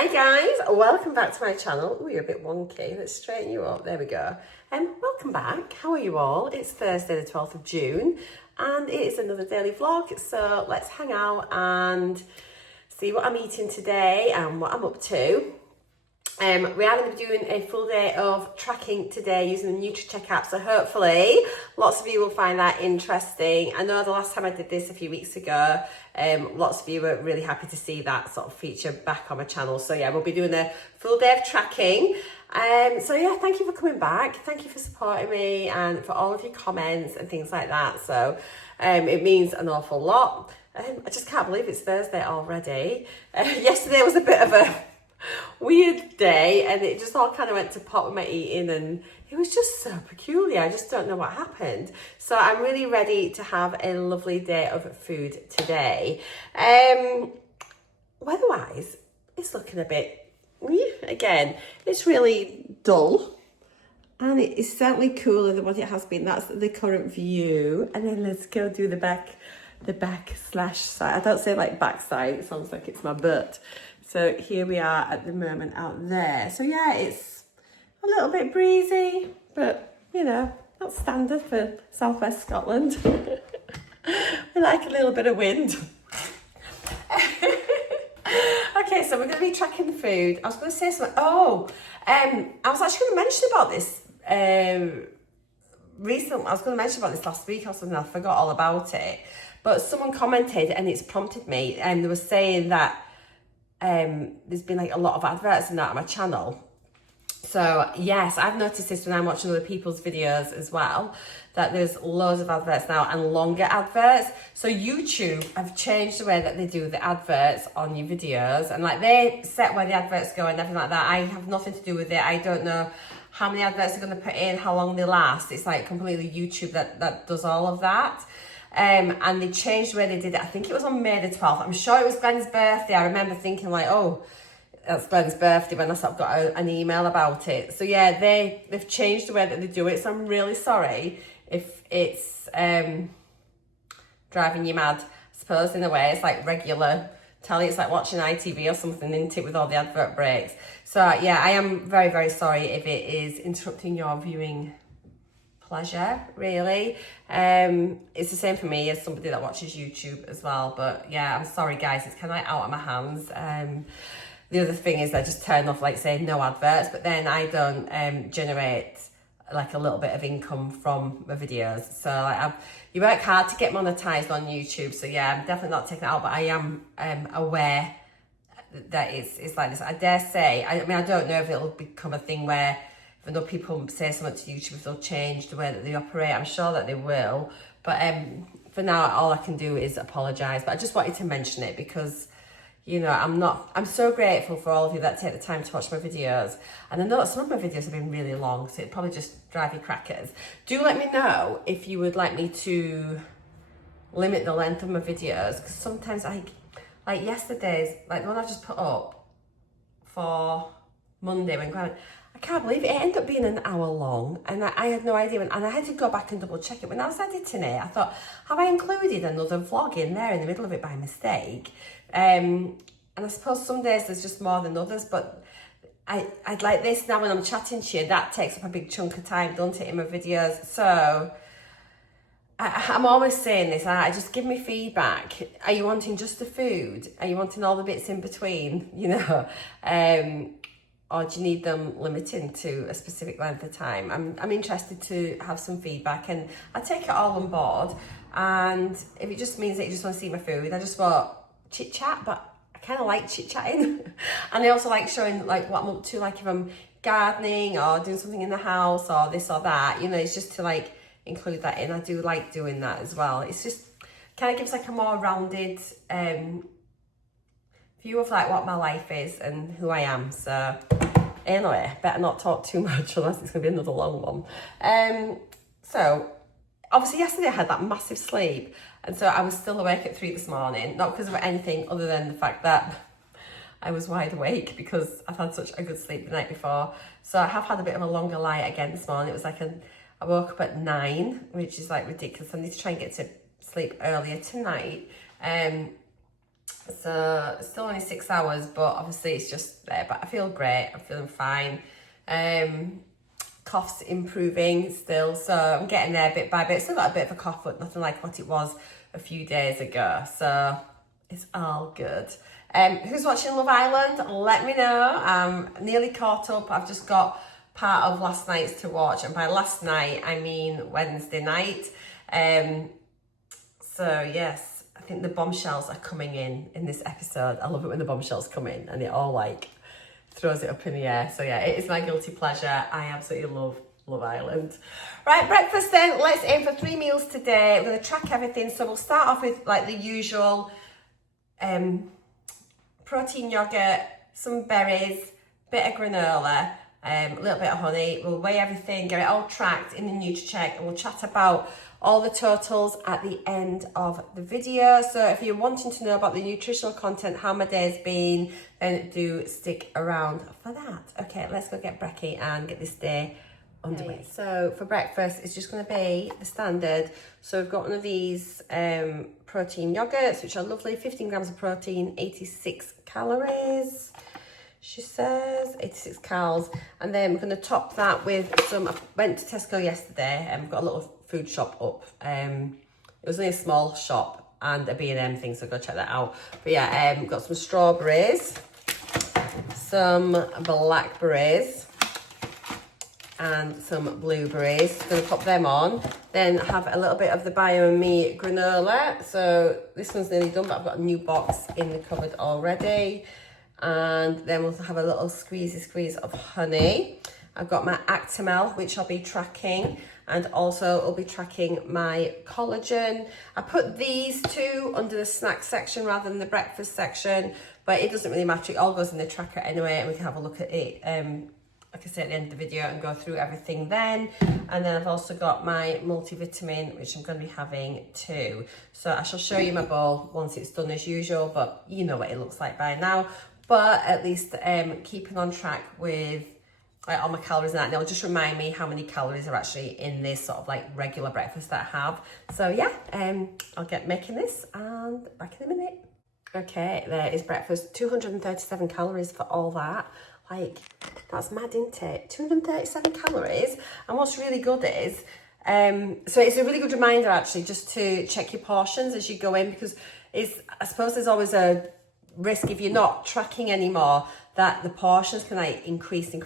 Hi guys, welcome back to my channel. Oh, you're a bit wonky. Let's straighten you up. There we go. Welcome back. How are you all? It's Thursday the 12th of June and it is another daily vlog. So let's hang out and see what I'm eating today and what I'm up to. We are going to be doing a full day of tracking today using the NUTRACHECK app, so hopefully lots of you will find that interesting. I know the last time I did this a few weeks ago, lots of you were really happy to see that sort of feature back on my channel. So yeah, we'll be doing a full day of tracking. So yeah, thank you for coming back. Thank you for supporting me and for all of your comments and things like that. So it means an awful lot. I just can't believe it's Thursday already. Yesterday was a bit of a weird day and it just all kind of went to pot with my eating and it was just so peculiar. I just don't know what happened. So I'm really ready to have a lovely day of food today. Weather-wise, it's looking a bit, again, it's really dull and it is certainly cooler than what it has been. That's the current view. And then let's go do the back slash side. I don't say like backside, it sounds like it's my butt. So here we are at the moment out there. So yeah, it's a little bit breezy, but you know, that's standard for southwest Scotland. We like a little bit of wind. Okay, so we're going to be tracking the food. I was going to say something. I was actually going to mention about this recently. I was going to mention about this last week or something. I forgot all about it. But someone commented and it's prompted me. And they were saying that there's been like a lot of adverts and that on my channel. So yes, I've noticed this when I'm watching other people's videos as well, that there's loads of adverts now and longer adverts. So YouTube have changed the way that they do the adverts on your videos, and like they set where the adverts go and everything like that. I have nothing to do with it. I don't know how many adverts they're going to put in, how long they last. It's like completely YouTube that does all of that. And they changed the way they did it. I think it was on May the 12th. I'm sure it was Glenn's birthday. I remember thinking like, oh, that's Glenn's birthday when I sort of got an email about it. So yeah, they've changed the way that they do it. So I'm really sorry if it's driving you mad. I suppose in a way it's like regular telly. It's like watching ITV or something, isn't it, with all the advert breaks. So yeah, I am very, very sorry if it is interrupting your viewing pleasure, really. It's the same for me as somebody that watches YouTube as well, but yeah, I'm sorry guys, it's kind of like out of my hands. The other thing is I just turn off, like say, no adverts, but then I don't generate like a little bit of income from my videos. So like you work hard to get monetized on YouTube, so yeah, I'm definitely not taking it out, but I am aware that it's like this. I dare say, I mean, I don't know if it'll become a thing where even though people say something to YouTube, if they'll change the way that they operate, I'm sure that they will. But for now, all I can do is apologise. But I just wanted to mention it because, you know, I'm so grateful for all of you that take the time to watch my videos. And I know that some of my videos have been really long, so it'd probably just drive you crackers. Do let me know if you would like me to limit the length of my videos, because sometimes like yesterday's, like the one I just put up for Monday when Glenn, I can't believe it ended up being an hour long and I had no idea and I had to go back and double check it. When I was editing it, I thought, have I included another vlog in there in the middle of it by mistake? And I suppose some days there's just more than others, but I'd like this now when I'm chatting to you, that takes up a big chunk of time, doesn't it, in my videos? So I'm always saying this, I just give me feedback. Are you wanting just the food? Are you wanting all the bits in between, you know? Or do you need them limiting to a specific length of time? I'm interested to have some feedback and I take it all on board. And if it just means that you just want to see my food, I just want chit chat, but I kind of like chit chatting. And I also like showing like what I'm up to, like if I'm gardening or doing something in the house or this or that, you know, it's just to like include that in. I do like doing that as well. It's just kind of gives like a more rounded view of like what my life is and who I am. So anyway, better not talk too much unless it's gonna be another long one. So obviously yesterday I had that massive sleep and so I was still awake at 3 this morning, not because of anything other than the fact that I was wide awake because I've had such a good sleep the night before. So I have had a bit of a longer lie again this morning. It was like I woke up at 9, which is like ridiculous. I need to try and get to sleep earlier tonight. So still only 6 hours, but obviously it's just there. But I feel great. I'm feeling fine. Cough's improving still, so I'm getting there bit by bit. Still got a bit of a cough, but nothing like what it was a few days ago. So it's all good. Who's watching Love Island? Let me know. I'm nearly caught up. I've just got part of last night's to watch, and by last night I mean Wednesday night. So yes, I think the bombshells are coming in this episode. I love it when the bombshells come in and it all like throws it up in the air. So yeah, it is my guilty pleasure. I absolutely love Love Island. Right, breakfast then. Let's aim for 3 meals today. We're going to track everything. So we'll start off with like the usual protein yogurt, some berries, bit of granola, a little bit of honey. We'll weigh everything, get it all tracked in the NUTRACHECK, and we'll chat about all the totals at the end of the video. So if you're wanting to know about the nutritional content, how my day's been, then do stick around for that. Okay, let's go get brekkie and get this day underway. Okay, so for breakfast, it's just going to be the standard. So we've got one of these protein yogurts, which are lovely, 15 grams of protein, 86 calories. She says 86 calories, and then we're going to top that with some. I went to Tesco yesterday and we've got a little food shop up. It was only a small shop and a B&M thing, so go check that out. But yeah, got some strawberries, some blackberries, and some blueberries. Gonna pop them on. Then have a little bit of the Bio and Me granola. So this one's nearly done, but I've got a new box in the cupboard already. And then we'll have a little squeeze of honey. I've got my Actimel, which I'll be tracking, and also I'll be tracking my collagen. I put these two under the snack section rather than the breakfast section, but it doesn't really matter. It all goes in the tracker anyway, and we can have a look at it, like I said, at the end of the video, and go through everything then. And then I've also got my multivitamin, which I'm going to be having too. So I shall show you my bowl once it's done as usual, but you know what it looks like by now. But at least keeping on track with all my calories and that, and it'll just remind me how many calories are actually in this sort of like regular breakfast that I have. So yeah, I'll get making this and back in a minute. Okay, there is breakfast. 237 calories for all that. Like, that's mad, isn't it? 237 calories. And what's really good is, so it's a really good reminder actually just to check your portions as you go in, because I suppose there's always a risk if you're not tracking anymore that the portions can like increase, and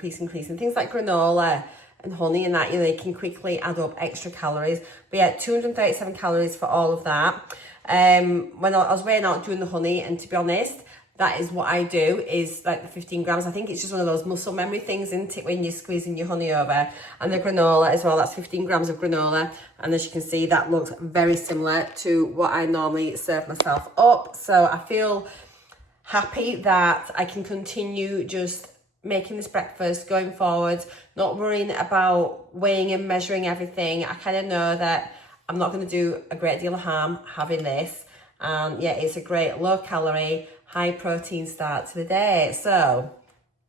things like granola and honey and that, you know, they can quickly add up extra calories. But yeah, 237 calories for all of that. When I was weighing out doing the honey, and to be honest, that is what I do, is like the 15 grams. I think it's just one of those muscle memory things, isn't it, when you're squeezing your honey over. And the granola as well, that's 15 grams of granola. And as you can see, that looks very similar to what I normally serve myself up. So I feel happy that I can continue just making this breakfast going forward, not worrying about weighing and measuring everything. I kind of know that I'm not going to do a great deal of harm having this. Yeah, it's a great low calorie, high protein start to the day. So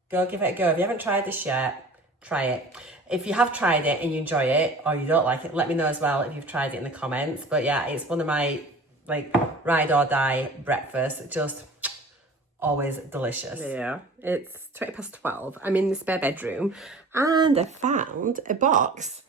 go give it a go. If you haven't tried this yet, try it. If you have tried it and you enjoy it or you don't like it, let me know as well if you've tried it in the comments. But yeah, it's one of my like ride or die breakfasts. Just always delicious. Yeah, it's 12:20. I'm in the spare bedroom and I found a box.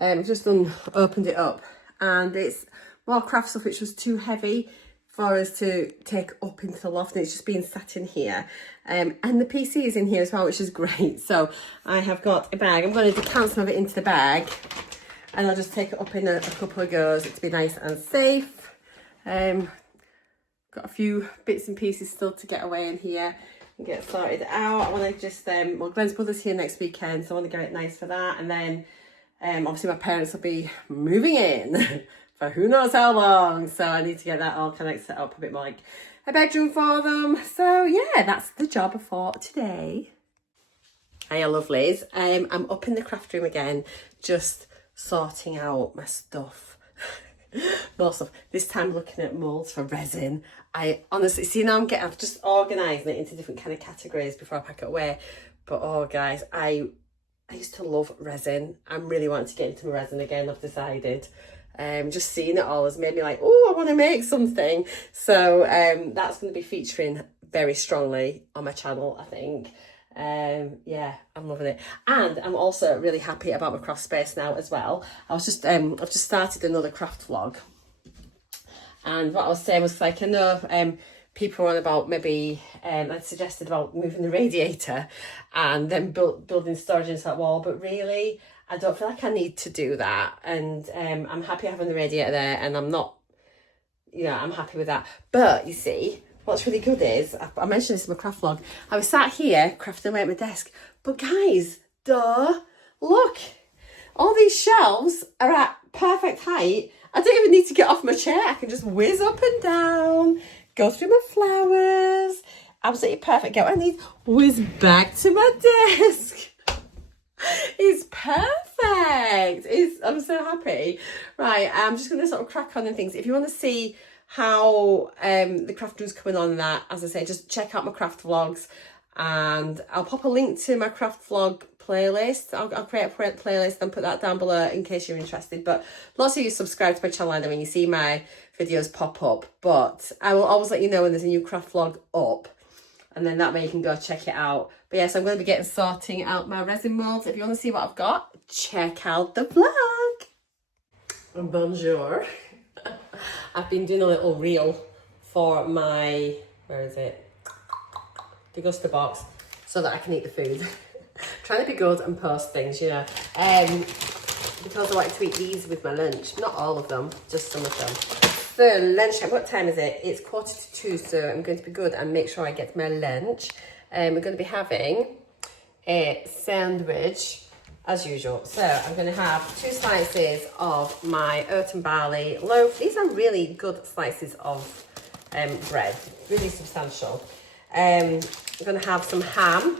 Just opened it up, and it's more craft stuff which was too heavy for us to take up into the loft, and it's just been sat in here. And the PC is in here as well, which is great. So I have got a bag. I'm going to decant some of it into the bag, and I'll just take it up in a couple of goes to be nice and safe. Got a few bits and pieces still to get away in here and get sorted out. I want to just, well, Glenn's brother's here next weekend, so I want to get it nice for that. And then obviously my parents will be moving in for who knows how long. So I need to get that all kind of set up a bit more like a bedroom for them. So yeah, that's the job for today. Hiya lovelies. I'm up in the craft room again, just sorting out my stuff. More stuff. This time looking at moulds for resin. I honestly, see now I've just organised it into different kind of categories before I pack it away. But oh guys, I used to love resin. I'm really wanting to get into my resin again, I've decided. Just seeing it all has made me like, oh, I want to make something. So that's going to be featuring very strongly on my channel, I think. Yeah, I'm loving it. And I'm also really happy about my craft space now as well. I've just started another craft vlog. And what I was saying was, like, I know people were on about maybe, I suggested about moving the radiator and then building storage into that wall, but really, I don't feel like I need to do that. And I'm happy having the radiator there, and I'm not, you know, I'm happy with that. But you see, what's really good is, I mentioned this in my craft vlog, I was sat here crafting away at my desk, but guys, look, all these shelves are at perfect height. I don't even need to get off my chair. I can just whiz up and down, go through my flowers. Absolutely perfect. Get what I need, whiz back to my desk. It's perfect. I'm so happy. Right, I'm just going to sort of crack on and things. If you want to see how the craft room's coming on and that, as I say, just check out my craft vlogs, and I'll pop a link to my craft vlog playlist. I'll create a playlist and put that down below in case you're interested. But lots of you subscribe to my channel and when you see my videos pop up, but I will always let you know when there's a new craft vlog up, and then that way you can go check it out. But yes, I'm going to be sorting out my resin molds. If you want to see what I've got, check out the vlog. Bonjour. I've been doing a little reel for my, where is it? DEGUSTABOX, so that I can eat the food. Trying to be good and post things, you know. Because I like to eat these with my lunch. Not all of them, just some of them. So lunchtime, what time is it? It's 1:45, so I'm going to be good and make sure I get my lunch. We're going to be having a sandwich as usual. So I'm going to have 2 slices of my oat and barley loaf. These are really good slices of bread, really substantial. I'm going to have some ham.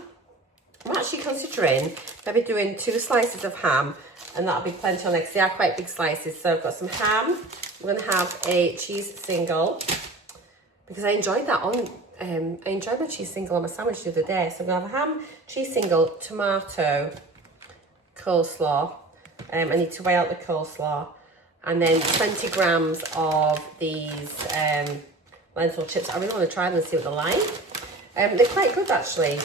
I'm actually considering maybe doing 2 slices of ham, and that'll be plenty on there because they are quite big slices. So I've got some ham. I'm going to have a cheese single because I enjoyed that on. I enjoyed my cheese single on my sandwich the other day. So I'm going to have a ham, cheese single, tomato, coleslaw. I need to weigh out the coleslaw, and then 20 grams of these lentil chips. I really want to try them and see what they're like. They're quite good actually.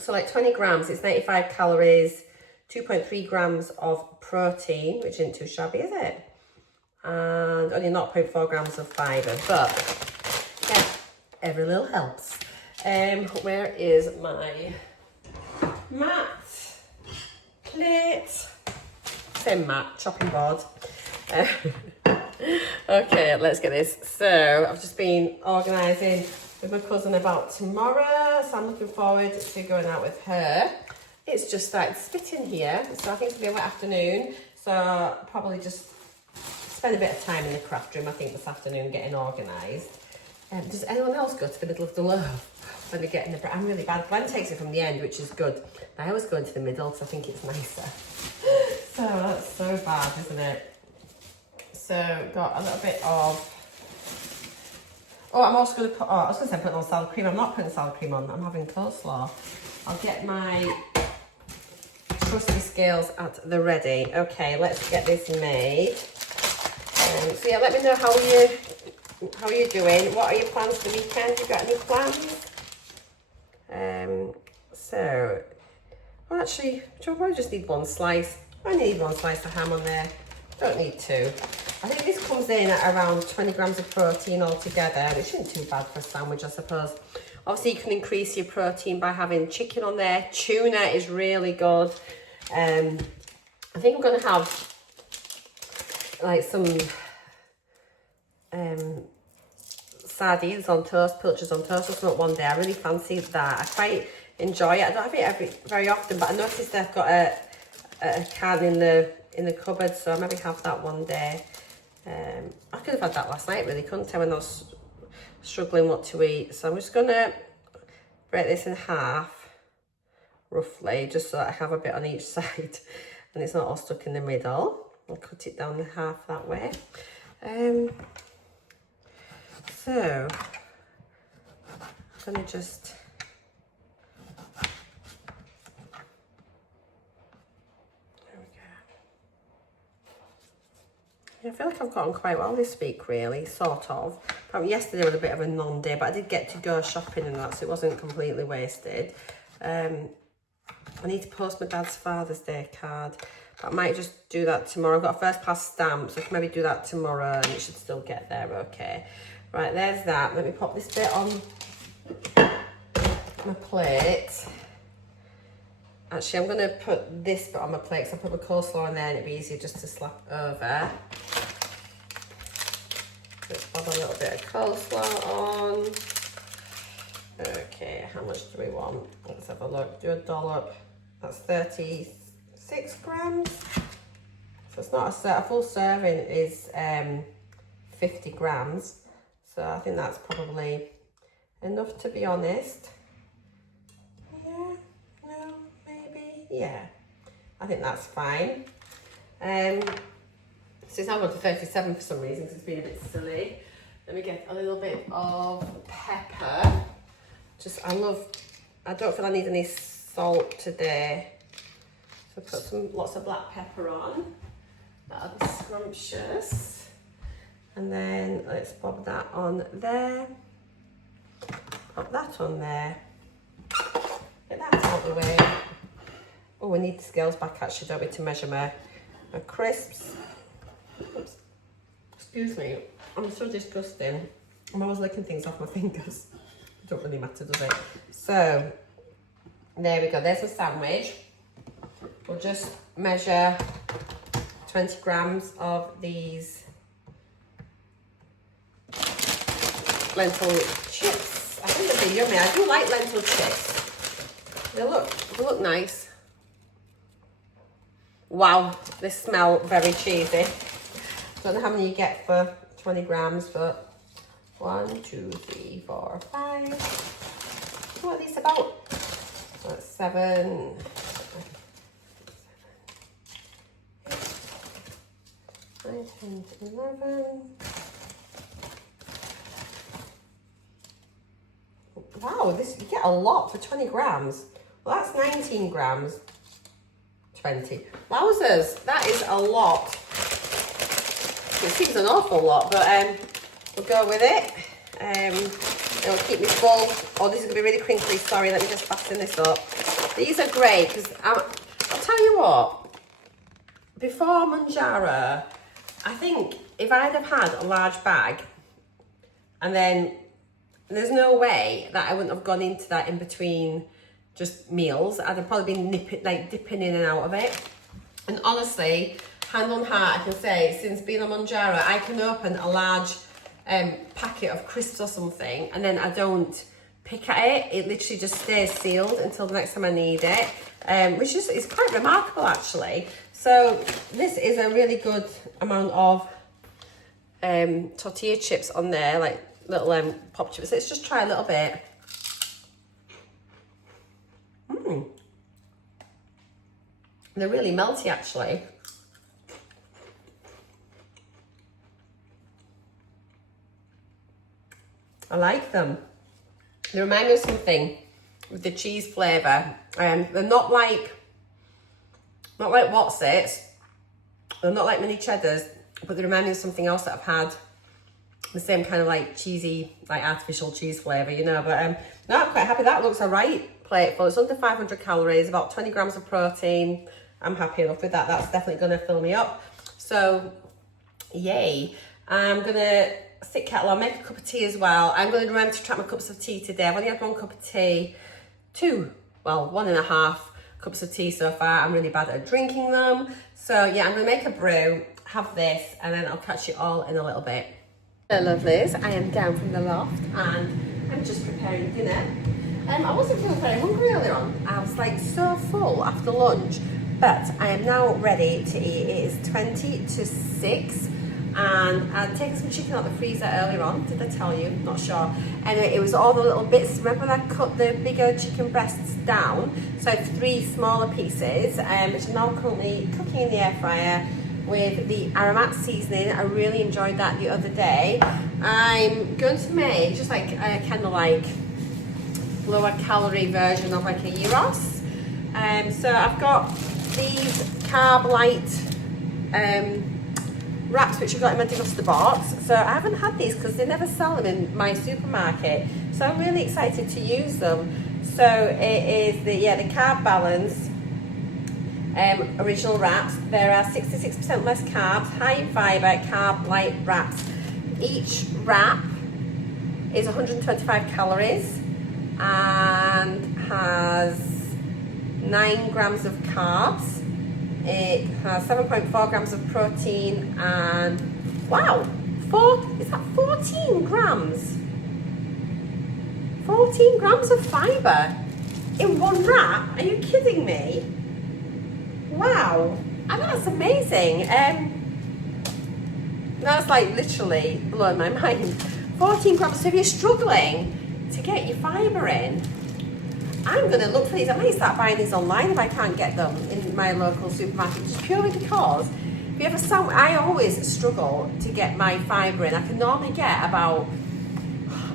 So like 20 grams, it's 95 calories, 2.3 grams of protein, which isn't too shabby, is it? And only 0.4 grams of fibre, but yeah, every little helps. Where is my mat, plate, same mat, chopping board. Okay, let's get this. So I've just been organising with my cousin about tomorrow, so I'm looking forward to going out with her. It's just started spitting here, so I think it'll be a wet afternoon, so I'll probably just spend a bit of time in the craft room, I think, this afternoon getting organised. Does anyone else go to the middle of the loaf when they're getting the bread? I'm really bad. Glenn takes it from the end, which is good. I always go into the middle because I think it's nicer. So that's so bad, isn't it? So got a little bit of, oh, I'm also going to put, I was going to say put on salad cream. I'm not putting salad cream on, I'm having coleslaw. I'll get my trusty scales at the ready. Okay, let's get this made. So yeah, let me know how are you doing? What are your plans for the weekend? You got any plans? So, well, actually, I'll probably just need 1 slice. I need 1 slice of ham on there. Don't need 2. I think this comes in at around 20 grams of protein altogether, which isn't too bad for a sandwich, I suppose. Obviously, you can increase your protein by having chicken on there. Tuna is really good. I think I'm going to have like some sardines on toast, pilchards on toast or something one day. I really fancy that. I quite enjoy it. I don't have it very often, but I noticed they've got a can in the cupboard, so I'll maybe have that one day. I could have had that last night, really, couldn't I, when I was struggling what to eat. So I'm just gonna break this in half, roughly, just so that I have a bit on each side and it's not all stuck in the middle. I'll cut it down in half that way. So I'm gonna just there we go. I feel like I've gotten quite well this week, really, sort of. Yesterday was a bit of a non-day, but I did get to go shopping and that, so it wasn't completely wasted. I need to post my dad's Father's Day card, but I might just do that tomorrow. I've got a first class stamp, so I can maybe do that tomorrow and it should still get there okay. Right, there's that. Let me pop this bit on my plate. Actually, I'm going to put this bit on my plate, so I'll put my coleslaw in there and it'll be easier just to slap over. Let's pop a little bit of coleslaw on. Okay, how much do we want? Let's have a look. Do a dollop. That's 36 grams. So it's not a full serving is 50 grams. So I think that's probably enough, to be honest. Yeah, no, maybe, yeah. I think that's fine. So it's now gone to 37 for some reason, because it's been a bit silly. Let me get a little bit of pepper. I don't feel I need any salt today. So put lots of black pepper on. That'll be scrumptious. And then let's pop that on there. Pop that on there. Get that out of the way. Oh, we need the scales back actually, don't we, to measure my crisps. Oops. Excuse me, I'm so disgusting. I'm always licking things off my fingers. It don't really matter, does it? So, there we go, there's a sandwich. We'll just measure 20 grams of these lentil chips. I think they'll be yummy. I do like lentil chips. They look nice. Wow, they smell very cheesy. Don't know how many you get for 20 grams, but 1, 2, 3, 4, 5. What are these about? So that's 7, 8, 9, 10, 11. Wow, you get a lot for 20 grams. Well, that's 19 grams. 20. Wowzers, that is a lot. It seems an awful lot, but we'll go with it. It'll keep me full. Oh, this is going to be really crinkly. Sorry, let me just fasten this up. These are great because I'll tell you what. Before Mounjaro, I think if I'd have had a large bag, and then there's no way that I wouldn't have gone into that in between just meals. I'd have probably been dipping in and out of it. And honestly, hand on heart, I can say, since being on Mounjaro, I can open a large packet of crisps or something, and then I don't pick at it. It literally just stays sealed until the next time I need it, which is quite remarkable, actually. So this is a really good amount of tortilla chips on there, like little pop chips. Let's just try a little bit. They're really melty, actually. I like them. They remind me of something with the cheese flavour. They're not like What's-Its. They're not like mini cheddars, but they remind me of something else that I've had. The same kind of like cheesy, like artificial cheese flavour, you know. But no, I'm quite happy. That looks a right plateful. It's under 500 calories, about 20 grams of protein. I'm happy enough with that. That's definitely going to fill me up. So, yay. I'm going to stick kettle on, make a cup of tea as well. I'm going to remember to track my cups of tea today. I've only had 1 cup of tea, 1.5 cups of tea so far. I'm really bad at drinking them. So yeah, I'm going to make a brew, have this, and then I'll catch you all in a little bit. Hello lovelies, I am down from the loft and I'm just preparing dinner. I wasn't feeling very hungry earlier on. I was like so full after lunch, but I am now ready to eat. It is 20 to 6. And I'd taken some chicken out of the freezer earlier on. Did I tell you? Not sure. Anyway, it was all the little bits. Remember when I cut the bigger chicken breasts down? So I have 3 smaller pieces, which I'm now currently cooking in the air fryer with the aromat seasoning. I really enjoyed that the other day. I'm going to make just like a kind of like lower calorie version of like a gyros. So I've got these carb light wraps which I got in my DEGUSTABOX. So I haven't had these because they never sell them in my supermarket. So I'm really excited to use them. So it is the Carb Balance original wraps. There are 66% less carbs, high in fibre, carb light wraps. Each wrap is 125 calories and has 9 grams of carbs. It has 7.4 grams of protein and wow, is that 14 grams? 14 grams of fibre in one wrap? Are you kidding me? Wow, and that's amazing. That's like literally blowing my mind. 14 grams. So if you're struggling to get your fibre in, I'm going to look for these. I might start buying these online if I can't get them in my local supermarket, just purely because if you have a sandwich, I always struggle to get my fibre in. I can normally get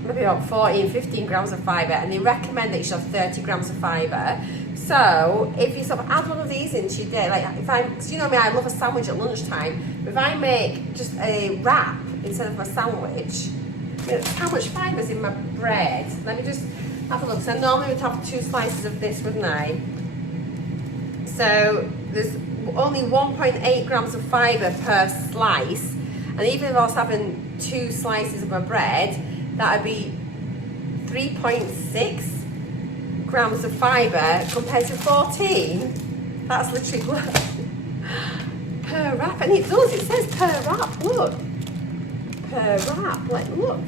maybe about 14, 15 grams of fibre, and they recommend that you should have 30 grams of fibre. So if you sort of add one of these into your day, like because you know me, I love a sandwich at lunchtime. If I make just a wrap instead of a sandwich, how much fibre is in my bread? Let me just have a look. So I normally would have 2 slices of this, wouldn't I? So there's only 1.8 grams of fibre per slice, and even if I was having 2 slices of my bread, that would be 3.6 grams of fibre compared to 14. That's literally per wrap, and it says per wrap. Look, per wrap. Like, look,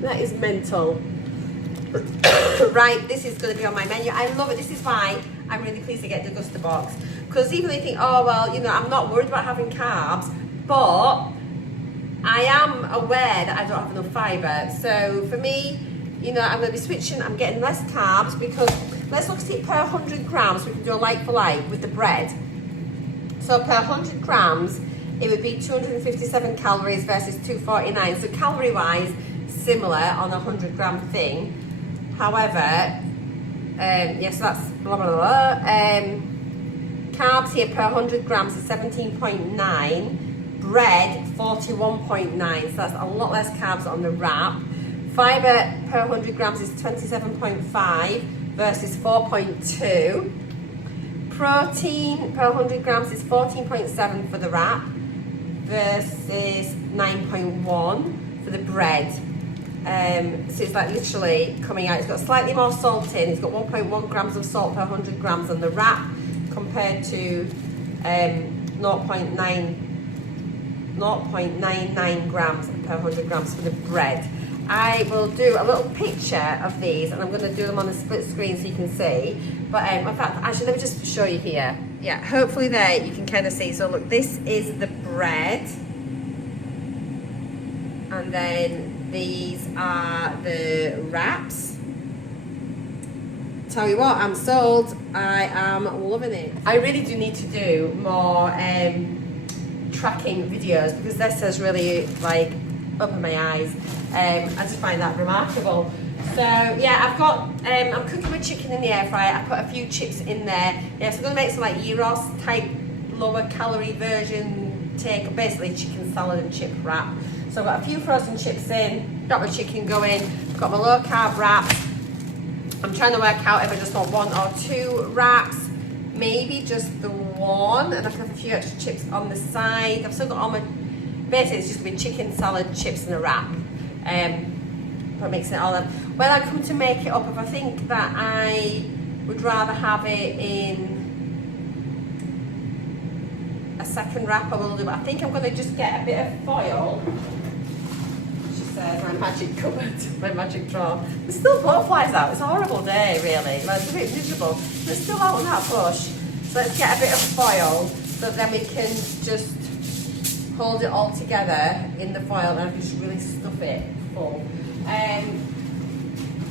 that is mental. Right, this is going to be on my menu. I love it. This is why I'm really pleased to get the DEGUSTABOX, because even though you think, oh well, you know, I'm not worried about having carbs, but I am aware that I don't have enough fibre. So for me, you know, I'm going to be switching. I'm getting less carbs, because let's look at it per 100 grams. We can do a like for like with the bread. So per 100 grams, it would be 257 calories versus 249. So calorie wise, similar on a 100 gram thing. However, yes, that's blah blah blah. Carbs here per 100 grams is 17.9. Bread 41.9. So that's a lot less carbs on the wrap. Fibre per 100 grams is 27.5 versus 4.2. Protein per 100 grams is 14.7 for the wrap versus 9.1 for the bread. So it's like literally coming out. It's got slightly more salt in. It's got 1.1 grams of salt per 100 grams on the wrap compared to 0.99 grams per 100 grams for the bread. I will do a little picture of these, and I'm going to do them on a split screen so you can see. But in fact, actually, let me just show you here. Yeah, hopefully there you can kind of see. So look, this is the bread, and then these are the wraps. Tell you what, I'm sold. I am loving it. I really do need to do more tracking videos, because this has really like opened my eyes. I just find that remarkable. So yeah, I've got I'm cooking with chicken in the air fryer. I put a few chips in there. Yeah, so I'm gonna make some like gyros type lower calorie version, take basically chicken salad and chip wrap. So I've got a few frozen chips in, got my chicken going, got my low carb wrap. I'm trying to work out if I just want 1 or 2 wraps, maybe just the one, and I can have a few extra chips on the side. I've still got all my, basically it's just been chicken, salad, chips and a wrap. But mixing it all up. When I come to make it up, if I think that I would rather have it in a second wrap, I will do, but I think I'm going to just get a bit of foil. She says, my magic cupboard, my magic drawer. There's still butterflies out. It's a horrible day, really. Well, it's a bit miserable. They're still out on that bush. So let's get a bit of foil, so then we can just hold it all together in the foil, and I can just really stuff it full. I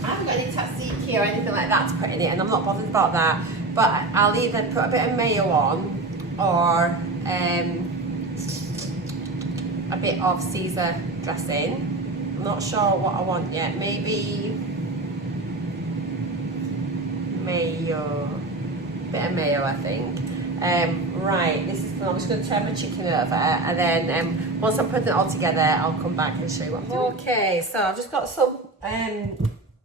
haven't got any tzatziki or anything like that to put in it, and I'm not bothered about that, but I'll either put a bit of mayo on or a bit of Caesar dressing. I'm not sure what I want yet. Maybe mayo, bit of mayo I think. Right, this is. I'm just going to turn my chicken over, and then once I'm putting it all together, I'll come back and show you what I'm doing. Okay, so I've just got some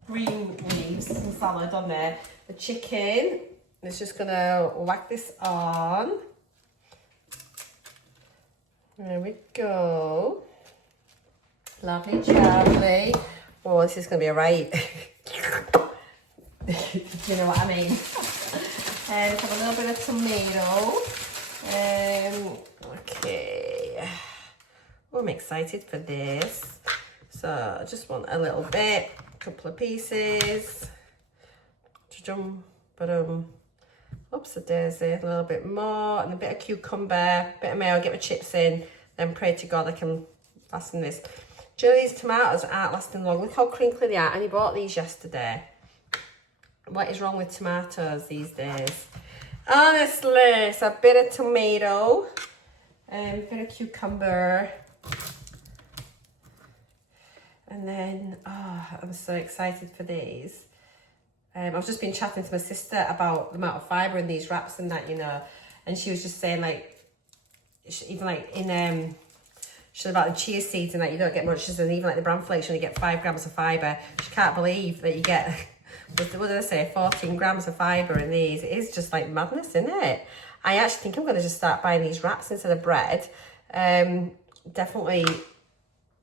green leaves, some salad on there. The chicken is just going to whack this on. There we go. Lovely, lovely. Oh, this is going to be a right. You know what I mean? And have a little bit of tomato. Okay. Oh, I'm excited for this. So I just want a little bit, a couple of pieces. Oops, a daisy, a little bit more, and a bit of cucumber, a bit of mayo, get my chips in, then pray to God I can fasten this. Do you know these tomatoes aren't lasting long? Look how crinkly they are. I only bought these yesterday. What is wrong with tomatoes these days? Honestly, so a bit of tomato, a bit of cucumber, and then, oh, I'm so excited for these. I've just been chatting to my sister about the amount of fibre in these wraps and that, you know, and she was just saying, like, even like in, she said about the chia seeds and that you don't get much, and even like the bran flakes, you only get 5 grams of fibre. She can't believe that you get, what did I say, 14 grams of fibre in these. It is just like madness, isn't it? I actually think I'm going to just start buying these wraps instead of bread. Definitely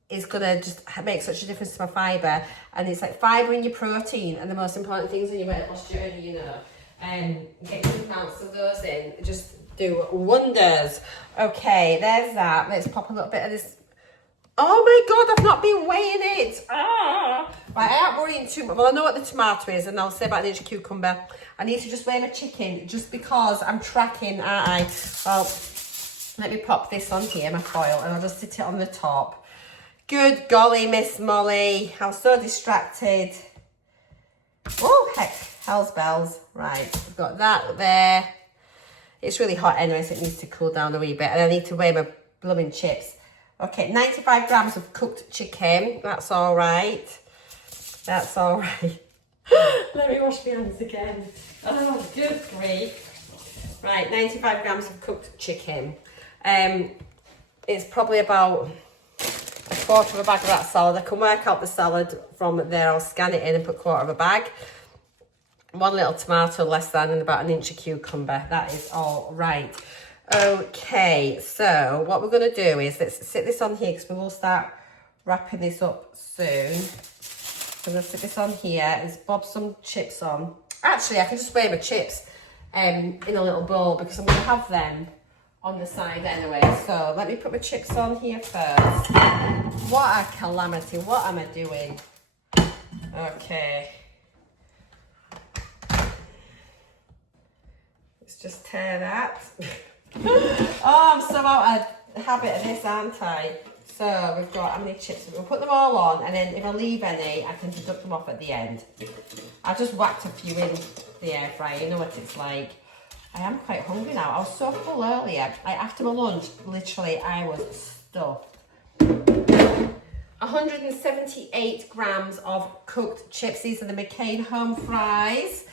is going to just make such a difference to my fibre. And it's like fibre in your protein, and the most important things in your weight loss journey, you know. Get good amounts of those in, just do wonders. Okay, there's that. Let's pop a little bit of this. Oh my God, I've not been weighing it. Ah. Right, I ain't worrying too much. Well, I know what the tomato is, and I'll say about the inch cucumber. I need to just weigh my chicken just because I'm tracking, aren't I? Well, let me pop this on here, my foil, and I'll just sit it on the top. Good golly, Miss Molly. I'm so distracted. Oh, heck, hell's bells. Right, I've got that there. It's really hot anyway, so it needs to cool down a wee bit. And I need to weigh my blooming chips. Okay, 95 grams of cooked chicken. That's all right. That's all right. Let me wash my hands again. Oh, good grief. Right, 95 grams of cooked chicken. It's probably about a quarter of a bag of that salad. I can work out the salad from there. I'll scan it in and put a quarter of a bag. 1 little tomato, less than, and about 1 inch of cucumber. That is all right. Okay, so what we're going to do is, let's sit this on here because we will start wrapping this up soon. So I'm going to sit this on here and bob some chips on. Actually, I can just weigh my chips in a little bowl because I'm going to have them on the side anyway. So let me put my chips on here first. What a calamity. What am I doing? Okay. Let's just tear that. Oh, I'm so out of habit of this, aren't I? So we've got how many chips? We'll put them all on, and then if I leave any, I can deduct them off at the end. I just whacked a few in the air fryer. You know what it's like. I am quite hungry now. I was so full earlier. After my lunch, literally, I was stuffed. 178 grams of cooked chips. These are the McCain home fries.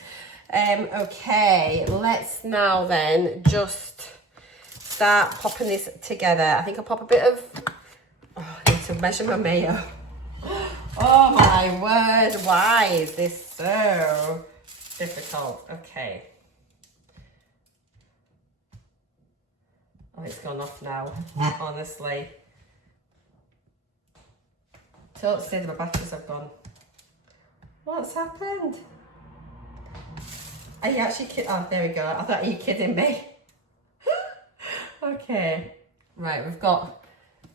Okay, let's now then just start popping this together. I think I'll pop a bit of, oh, I need to measure my mayo. Oh my word, why is this so difficult? Okay. Oh, it's gone off now, honestly. Don't say that my batteries have gone. What's happened? Are you actually kidding? Oh, there we go. I thought, are you kidding me? Okay. Right, we've got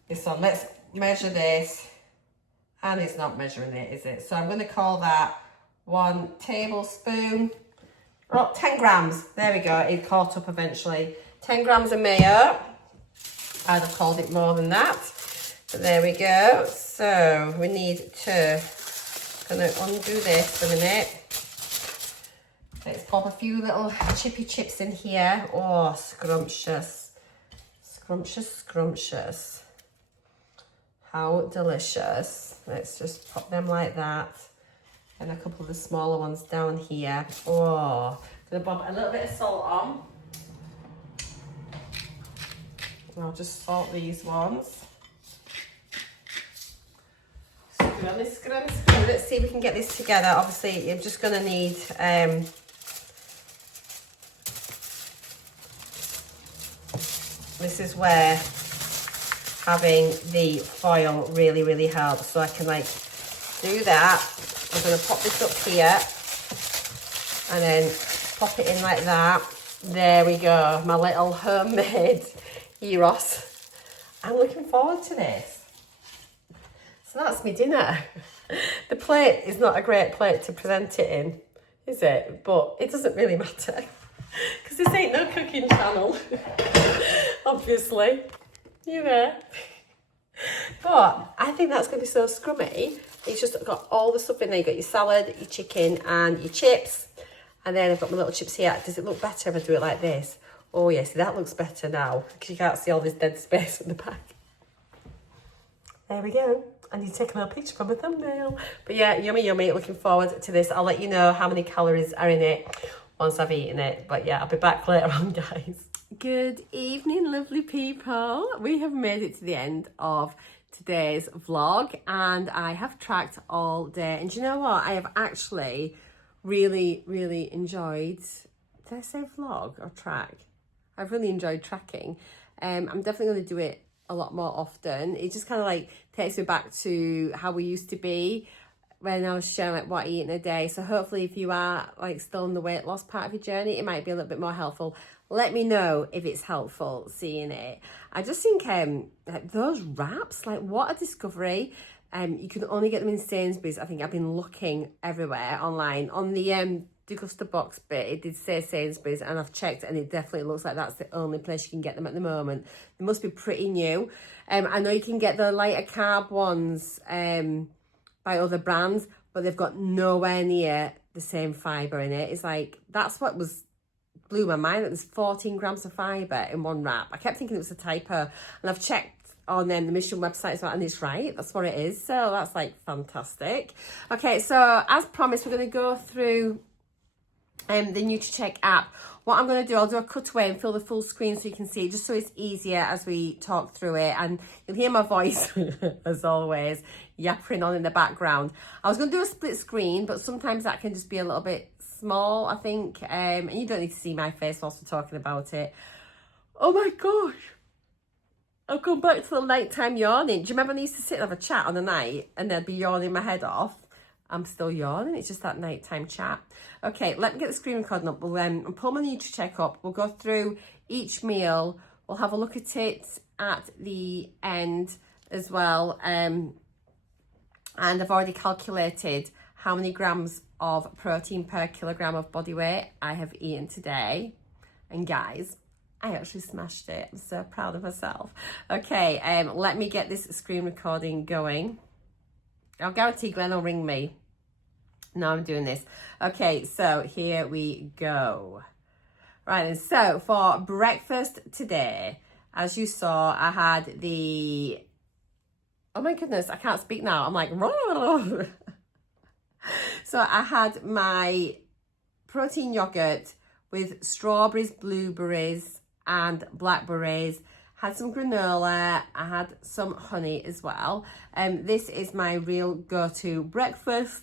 this on. Let's measure this. And it's not measuring it, is it? So I'm going to call that 1 tablespoon. Oh, 10 grams. There we go. It caught up eventually. 10 grams of mayo. I'd have called it more than that. But there we go. So we need to, going to undo this for a minute. Let's pop a few little chippy chips in here. Oh, scrumptious. Scrumptious, scrumptious. How delicious. Let's just pop them like that. And a couple of the smaller ones down here. Oh, gonna bob a little bit of salt on. I'll just salt these ones. Let's see if we can get this together. Obviously, you're just going to need this is where having the foil really helps. So I can like do that. I'm going to pop this up here and then pop it in like that. There we go, my little homemade gyros. I'm looking forward to this. So that's my dinner. The plate is not a great plate to present it in, is it? But it doesn't really matter because this ain't no cooking channel, obviously, you know. But I think that's going to be so scrummy. It's just got all the stuff in there. You've got your salad, your chicken and your chips. And then I've got my little chips here. Does it look better if I do it like this? Oh yes, that looks better now because you can't see all this dead space in the back. There we go. I need to take a little picture from a thumbnail. But yeah, yummy. Looking forward to this. I'll let you know how many calories are in it once I've eaten it. But yeah, I'll be back later on, guys. Good evening, lovely people. We have made it to the end of today's vlog and I have tracked all day. And do you know what? I have actually really enjoyed, did I say vlog or track? I've really enjoyed tracking. I'm definitely going to do it a lot more often. It just kind of like takes me back to how we used to be when I was sharing like what I eat in a day. So hopefully if you are like still in the weight loss part of your journey, it might be a little bit more helpful. Let me know if it's helpful seeing it. I just think like those wraps, like what a discovery. You can only get them in Sainsbury's. I think I've been looking everywhere online. On the DEGUSTABOX bit, it did say Sainsbury's and I've checked and it definitely looks like that's the only place you can get them at the moment. They must be pretty new. I know you can get the lighter carb ones by other brands, but they've got nowhere near the same fibre in it. It's like, that's what blew my mind, that there's 14 grams of fibre in one wrap. I kept thinking it was a typo and I've checked on the Mission website as well, and it's right, that's what it is. So that's like fantastic. Okay, so as promised, we're going to go through the NUTRACHECK app. What I'm going to do, I'll do a cutaway and fill the full screen so you can see it, just so it's easier as we talk through it. And you'll hear my voice, as always, yapping on in the background. I was going to do a split screen, but sometimes that can just be a little bit small, I think. And you don't need to see my face whilst we're talking about it. Oh my gosh. I've gone back to the nighttime yawning. Do you remember I used to sit and have a chat on the night and then be yawning my head off? I'm still yawning. It's just that nighttime chat. Okay, let me get the screen recording up. We'll pull my NUTRACHECK up. We'll go through each meal. We'll have a look at it at the end as well. And I've already calculated how many grams of protein per kilogram of body weight I have eaten today. And guys, I actually smashed it. I'm so proud of myself. Okay, let me get this screen recording going. I'll guarantee Glenn will ring me. No, I'm doing this. Okay, so here we go. Right, and so for breakfast today, as you saw, I had the... Oh my goodness, I can't speak now. I'm like... So I had my protein yogurt with strawberries, blueberries, and blackberries. Had some granola. I had some honey as well. This is my real go-to breakfast.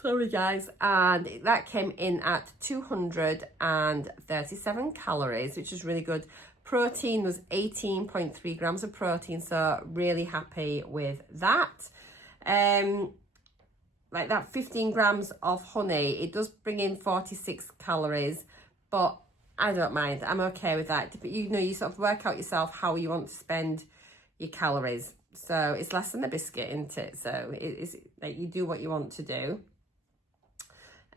Sorry guys. And that came in at 237 calories, which is really good. Protein was 18.3 grams of protein, so really happy with that. Like that 15 grams of honey, it does bring in 46 calories, but I don't mind. I'm okay with that. But you know, you sort of work out yourself how you want to spend your calories. So it's less than a biscuit, isn't it? So it's like you do what you want to do.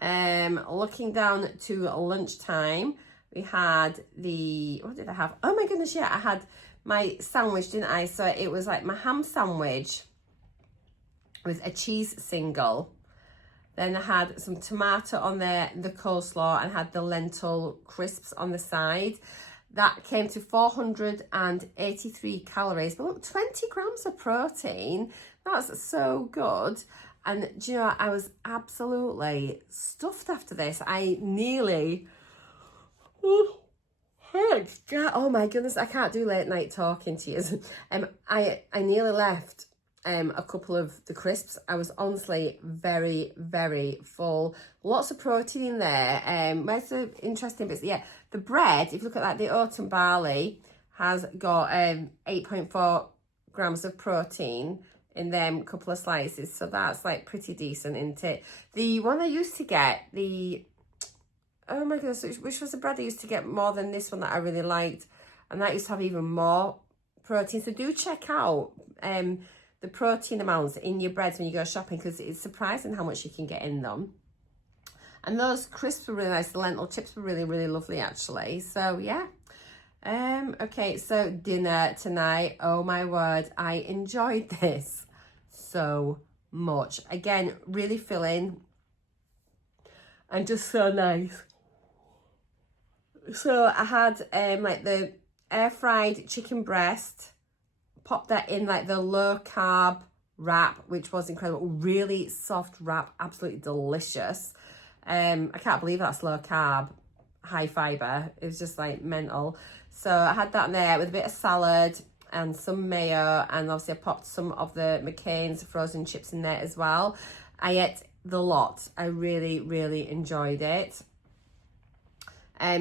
Looking down to lunchtime, we had the, what did I have? Oh my goodness, yeah, I had my sandwich, didn't I? So it was like my ham sandwich with a cheese single. Then I had some tomato on there, the coleslaw, and had the lentil crisps on the side. That came to 483 calories, but look, 20 grams of protein. That's so good. And do you know, I was absolutely stuffed after this. I nearly Oh my goodness, I can't do late night talking to you. I nearly left a couple of the crisps. I was honestly very, very full. Lots of protein in there. Where's the interesting bits? Yeah, the bread, if you look at that, the oat and barley has got 8.4 grams of protein in them couple of slices. So that's like pretty decent, isn't it? The one I used to get, oh my goodness, which was the bread I used to get more than this one that I really liked. And that used to have even more protein. So do check out the protein amounts in your breads when you go shopping, because it's surprising how much you can get in them. And those crisps were really nice. The lentil chips were really, really lovely, actually. So, yeah. Okay, so dinner tonight. Oh, my word. I enjoyed this so much. Again, really filling and just so nice. So I had like the air fried chicken breast, popped that in like the low carb wrap, which was incredible. Really soft wrap, absolutely delicious. I can't believe that's low carb, high fiber. It was just like mental. So I had that in there with a bit of salad and some mayo, and obviously I popped some of the McCain's frozen chips in there as well. I ate the lot. I really, really enjoyed it.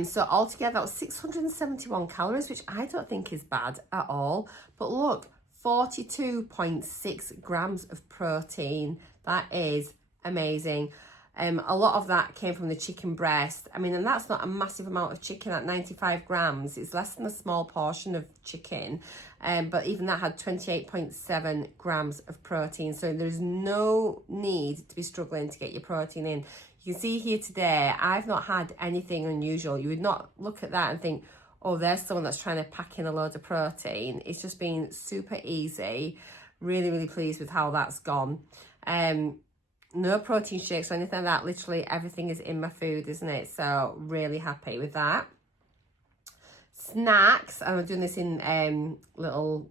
So altogether that was 671 calories, which I don't think is bad at all. But look, 42.6 grams of protein. That is amazing. A lot of that came from the chicken breast. I mean, and that's not a massive amount of chicken at 95 grams. It's less than a small portion of chicken. But even that had 28.7 grams of protein. So there's no need to be struggling to get your protein in. You can see here today, I've not had anything unusual. You would not look at that and think, oh, there's someone that's trying to pack in a load of protein. It's just been super easy. Really, really pleased with how that's gone. No protein shakes or anything like that. Literally everything is in my food, isn't it? So really happy with that. Snacks, and I'm doing this in little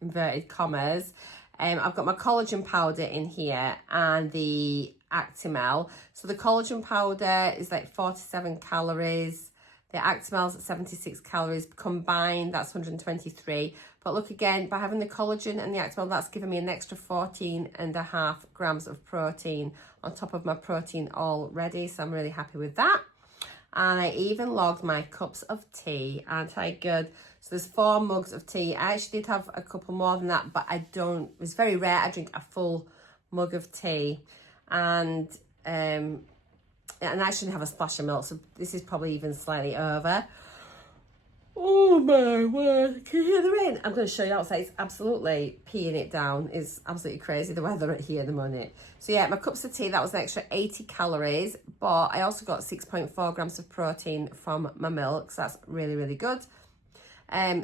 inverted commas. I've got my collagen powder in here and the Actimel. So the collagen powder is like 47 calories. The Actimel's at 76 calories. Combined, that's 123. But look again, by having the collagen and the Actimel, that's given me an extra 14.5 grams of protein on top of my protein already. So I'm really happy with that. And I even logged my cups of tea. Aren't I good? So there's 4 mugs of tea. I actually did have a couple more than that, but it was very rare I drink a full mug of tea. And I shouldn't have a splash of milk, so this is probably even slightly over. Oh my word, can you hear the rain? I'm going to show you outside. It's absolutely peeing it down. It's absolutely crazy, the weather here at the moment. So yeah, my cups of tea, that was an extra 80 calories, but I also got 6.4 grams of protein from my milk, so that's really, really good.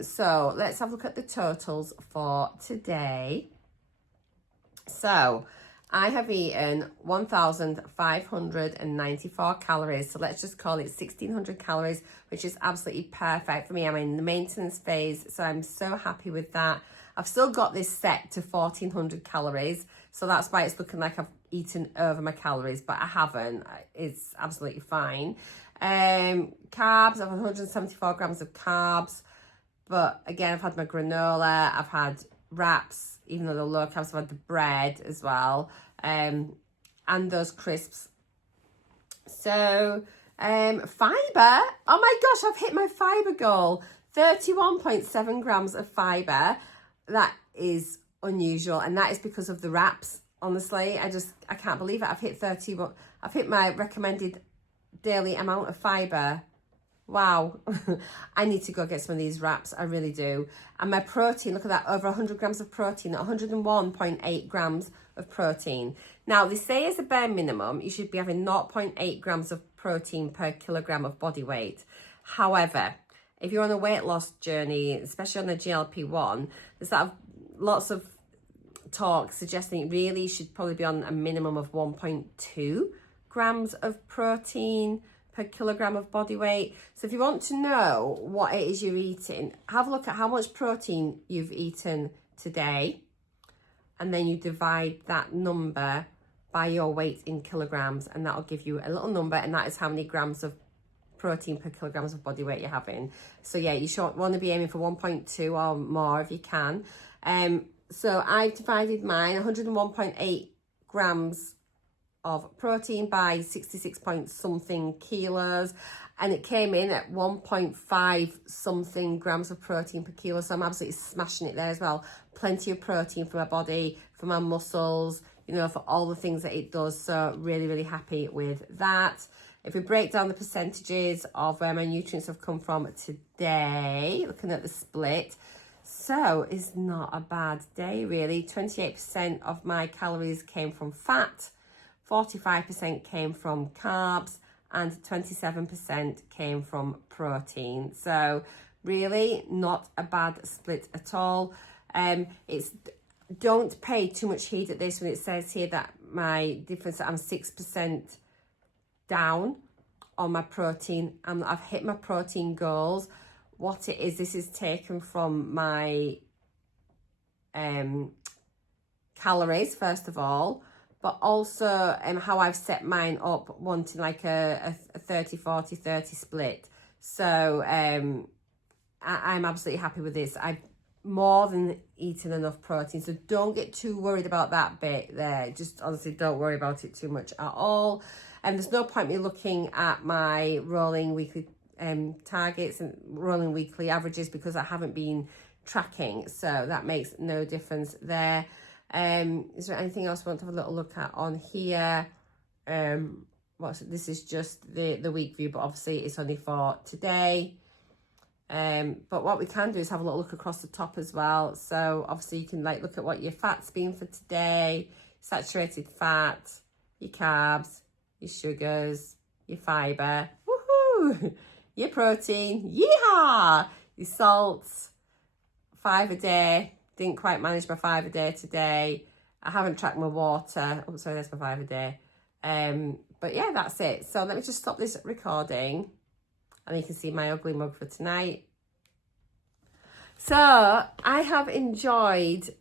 So let's have a look at the totals for today. So I have eaten 1,594 calories. So let's just call it 1,600 calories, which is absolutely perfect for me. I'm in the maintenance phase, so I'm so happy with that. I've still got this set to 1,400 calories. So that's why it's looking like I've eaten over my calories, but I haven't. It's absolutely fine. Carbs, I've had 174 grams of carbs. But again, I've had my granola, I've had wraps, even though they're low carbs, I've had the bread as well, and those crisps. So, fibre, oh my gosh, I've hit my fibre goal, 31.7 grams of fibre. That is unusual, and that is because of the wraps, honestly. I can't believe it. I've hit my recommended daily amount of fibre. Wow, I need to go get some of these wraps, I really do. And my protein, look at that, over 100 grams of protein, 101.8 grams of protein. Now, they say as a bare minimum, you should be having 0.8 grams of protein per kilogram of body weight. However, if you're on a weight loss journey, especially on the GLP-1, there's lots of talk suggesting really you should probably be on a minimum of 1.2 grams of protein per kilogram of body weight. So if you want to know what it is you're eating, have a look at how much protein you've eaten today, and then you divide that number by your weight in kilograms, and that'll give you a little number, and that is how many grams of protein per kilograms of body weight you're having. So yeah, you should want to be aiming for 1.2 or more if you can. So I've divided mine 101.8 grams of protein by 66 point something kilos, and it came in at 1.5 something grams of protein per kilo. So I'm absolutely smashing it there as well. Plenty of protein for my body, for my muscles, you know, for all the things that it does. So really, really happy with that. If we break down the percentages of where my nutrients have come from today, looking at the split, so it's not a bad day really. 28% of my calories came from fat, 45% came from carbs, and 27% came from protein. So really not a bad split at all. Don't pay too much heed at this when it says here that my difference, I'm 6% down on my protein. I've hit my protein goals. What it is, this is taken from my calories first of all, but also how I've set mine up, wanting like a 30-40-30 split. So I'm absolutely happy with this. I've more than eaten enough protein, so don't get too worried about that bit there. Just honestly don't worry about it too much at all. And there's no point me looking at my rolling weekly targets and rolling weekly averages because I haven't been tracking, so that makes no difference there. Is there anything else I want to have a little look at on here? This is just the week view, but obviously it's only for today. But what we can do is have a little look across the top as well. So obviously you can like look at what your fat's been for today, saturated fat, your carbs, your sugars, your fibre, woohoo, your protein, yeehaw, your salts, 5 a day. Didn't quite manage my 5 a day today. I haven't tracked my water. Oh, sorry, that's my 5 a day. But yeah, that's it. So let me just stop this recording, and you can see my ugly mug for tonight. So I have enjoyed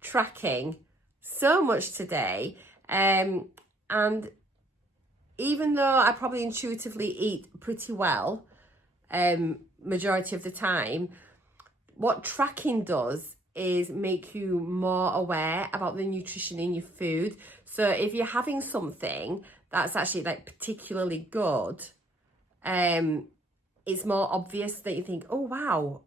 tracking so much today. And even though I probably intuitively eat pretty well, majority of the time, what tracking does is make you more aware about the nutrition in your food. So if you're having something that's actually like particularly good, it's more obvious that you think, oh wow,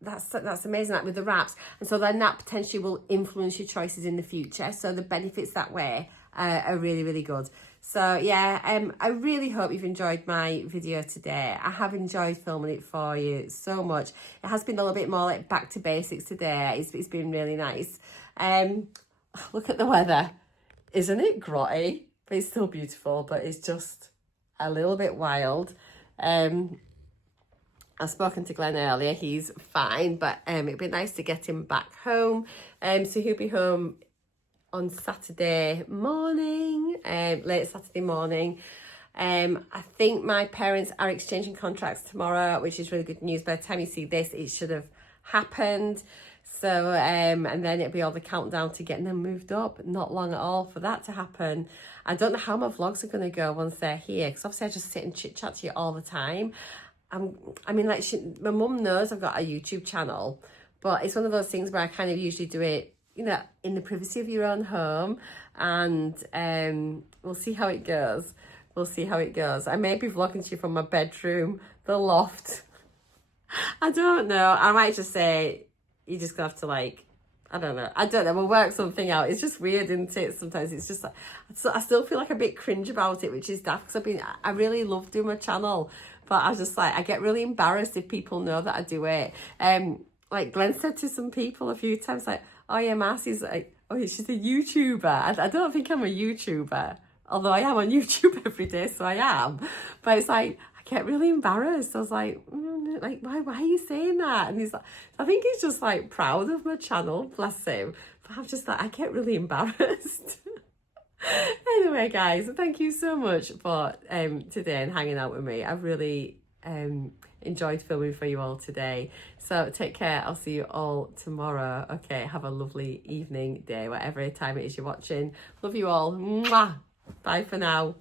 that's amazing, that with the wraps. And so then that potentially will influence your choices in the future. So the benefits that way are really, really good. So yeah, I really hope you've enjoyed my video today. I have enjoyed filming it for you so much. It has been a little bit more like back to basics today. It's been really nice. Look at the weather. Isn't it grotty? But it's still beautiful, but it's just a little bit wild. I've spoken to Glenn earlier. He's fine, but it'd be nice to get him back home. So he'll be home on Saturday morning, late Saturday morning. I think my parents are exchanging contracts tomorrow, which is really good news. By the time you see this, it should have happened. So, and then it'll be all the countdown to getting them moved up. Not long at all for that to happen. I don't know how my vlogs are going to go once they're here, because obviously I just sit and chit chat to you all the time. I mean, like my mum knows I've got a YouTube channel, but it's one of those things where I kind of usually do it, you know, in the privacy of your own home, and we'll see how it goes. We'll see how it goes. I may be vlogging to you from my bedroom, the loft. I don't know. I might just say, you're just gonna have to like, I don't know. We'll work something out. It's just weird, isn't it? Sometimes it's just like, I still feel like a bit cringe about it, which is daft, because I really love doing my channel, but I just like, I get really embarrassed if people know that I do it. Like Glenn said to some people a few times, like, oh yeah, Marcy's like, oh yeah, she's a YouTuber. I don't think I'm a YouTuber, although I am on YouTube every day, so I am. But it's like, I get really embarrassed. I was like, why are you saying that? And he's like, I think he's just like proud of my channel, bless him. But I'm just like, I get really embarrassed. Anyway, guys, thank you so much for today and hanging out with me. I've really enjoyed filming for you all today. So take care. I'll see you all tomorrow. Okay, have a lovely evening, day, whatever time it is you're watching. Love you all. Mwah! Bye for now.